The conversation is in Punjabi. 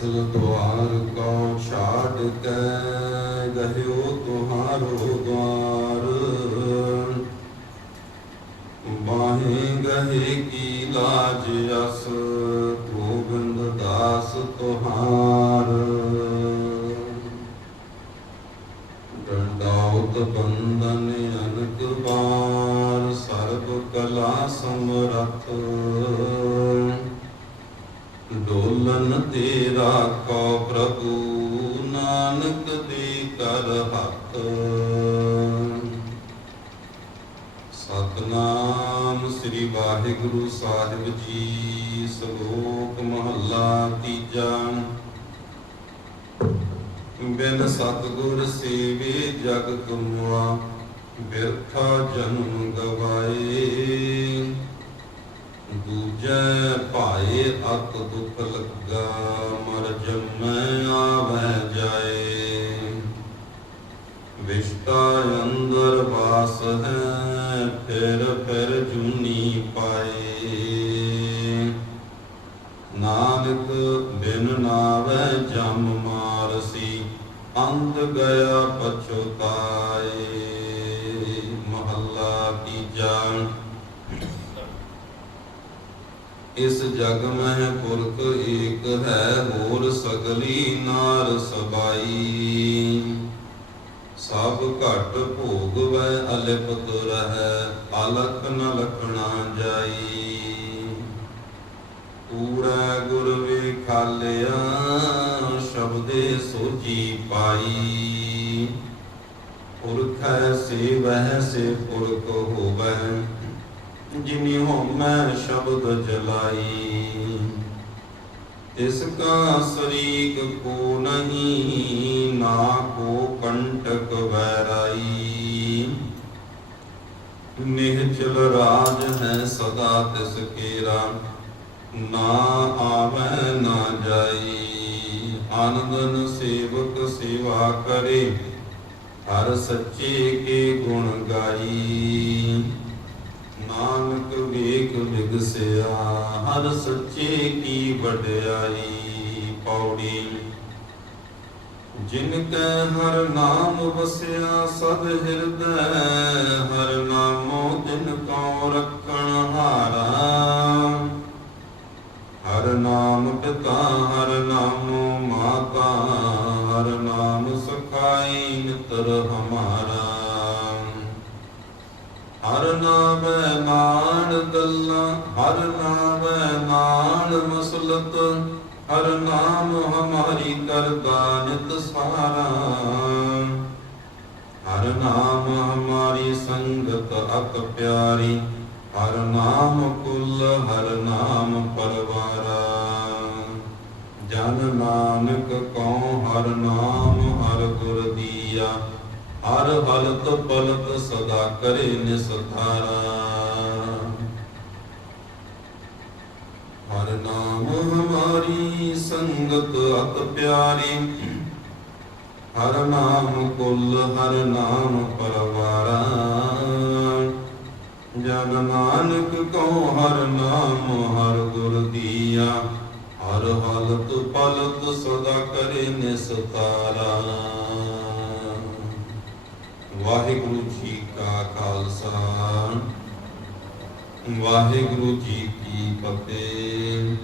ਤਿਲ ਦੁਆਰ ਕੋ ਛਾੜ ਕੇ, ਗਹਿਓ ਤੁਹਾਰੋ ਦੁਆਰ ਬਾਹੇ ਗਹੇ ਕੀ ਲਾਜ ਅਸ, ਗੋਬਿੰਦ ਦਾਸ ਤੁਹਾਰ। ਡੰਡਾਉਤ ਬੰਦਨ ਅਨਕ ਬਾਰ ਸਰਬ ਕਲਾ ਸਮਰਥ ਡੋਲਨ ਤੇਰਾ ਕੋ ਪ੍ਰਭੂ ਨਾਨਕ ਦੇ ਕਰ ਹੱਥ ਸਤਨਾਮ ਸ੍ਰੀ ਵਾਹਿਗੁਰੂ ਸਾਹਿਬ ਜੀ, ਸ਼ਲੋਕ ਮਹੱਲਾ ਤੀਜਾ। ਬਿਨ ਸਤਗੁਰ ਸੇਵੇ ਜਗ ਕਮੁਆ ਬਿਰਥਾ ਜਨਮ ਗਵਾਏ। ਦੂਜੈ ਭਾਏ ਅਤ ਦੁਖ ਲੱਗਾ, ਮਰ ਜਮੈ ਆਵੈ ਜਾਏ। ਵਿਸ਼ਟਾ ਅੰਦਰ ਵਾਸ ਹੈ, ਫਿਰ ਫਿਰ ਜੂਨੀ ਪਾਏ। ਨਾਨਕ ਬਿਨ ਨਾਵੈ ਜਮ ਮਾਰਸੀ ਅੰਤ ਗਿਆ ਪਛੋਤਾ। ਇਸ ਜਗ ਮਹਿ ਪੁਰਖ ਏਕ ਹੈ, ਹੋਰ ਸਗਲੀ ਨਾਰ ਸਬਾਈ। ਸਭ ਘਟ ਭੋਗ ਵੈ ਅਲਿਪਤ ਰਹੈ, ਅਲਖ ਨ ਲਖਣਾ ਜਾਈ। ਊੜਾ ਗੁਰ ਵੇਖਾਲਿਆ, ਸ਼ਬਦੇ ਸੋਜੀ ਪਾਈ। ਪੁਰਖੈ ਸੇਵਹਿ, ਸੇ ਪੁਰਖ ਹੋਵੈ ਜਿਨੀ ਹੋਮੈ ਸ਼ਬਦ ਜਲਾਈ। ਇਸ ਕਾ ਸਰੀਕ ਕੋ ਨਹੀਂ, ਨਾ ਕੋ ਕੰਟਕ ਵੈਰਾਈ। ਨਿਹਚਲ ਰਾਜ ਹੈ ਸਦਾ ਤਿਸ ਕੇਰਾ, ਨਾ ਆਵੈ, ਨਾ ਜਾਈ। ਆਨੰਦਨ ਸੇਵਕ ਸੇਵਾ ਕਰੇ, ਹਰ ਸੱਚੇ ਕੇ ਗੁਣ ਗਾਈ ਨਾਨਕ ਸਿਆ, ਹਰ ਸੱਚੇ ਕੀ ਵਡਿਆਈ ਪੌੜੀ। ਜਿਨ ਕੈ ਹਰ ਨਾਮ ਵਸਿਆ ਸਦ ਹਿਰਦੈ ਹਰ ਨਾਮੋ, ਤਿਨ ਕਉ ਰਖਣ ਹਾਰਾ। ਹਰ ਨਾਮ ਪਿਤਾ, ਹਰ ਨਾਮੋ ਮਾਤਾ, ਹਰ ਨਾਮ ਸਖਾਈ ਮਿੱਤਰ ਹਮਾਰਾ। ਹਰ ਨਾਮ ਨਾਨ ਗੱਲਾਂ, ਹਰ ਨਾਮ ਨਾਨ ਮਸਲਤ ਹਰ ਨਾਮ ਹਮਾਰੀ ਕਰਦਾ ਨਿਤ ਸਾਰਾ। ਹਰ ਨਾਮ ਹਮਾਰੀ ਸੰਗਤ ਅਤ ਪਿਆਰੀ, ਹਰ ਨਾਮ ਕੁਲ, ਹਰ ਨਾਮ ਪਰਵਾਰਾ। ਜਨ ਨਾਨਕ ਕਉ ਹਰ ਨਾਮ, ਹਰ ਗੁਰ ਦੀਆ, ਹਰ ਹਲਤ ਪਲਤ ਸਦਾ ਕਰੇ ਨਿਸਧਾਰਾ। ਹਰ ਨਾਮ ਹਮਾਰੀ, ਸੰਗਤ ਅਤ ਪਿਆਰੀ। ਹਰ ਨਾਮ ਕੁਲ, ਹਰ ਨਾਮ ਪਰਵਾਰਾ। ਜਨ ਨਾਨਕ ਕਉ ਹਰ ਨਾਮ, ਹਰ ਗੁਰ ਦੀਆ। ਹਰ ਹਾਲਤ ਪਲਤ ਸਦਾ ਕਰੇ ਨਿਸਤਾਰਾ ਵਾਹਿਗੁਰੂ ਜੀ ਕਾ ਖਾਲਸਾ। ਵਾਹਿਗੁਰੂ ਜੀ ਕੀ ਫਤਿਹ।